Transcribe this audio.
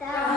Down.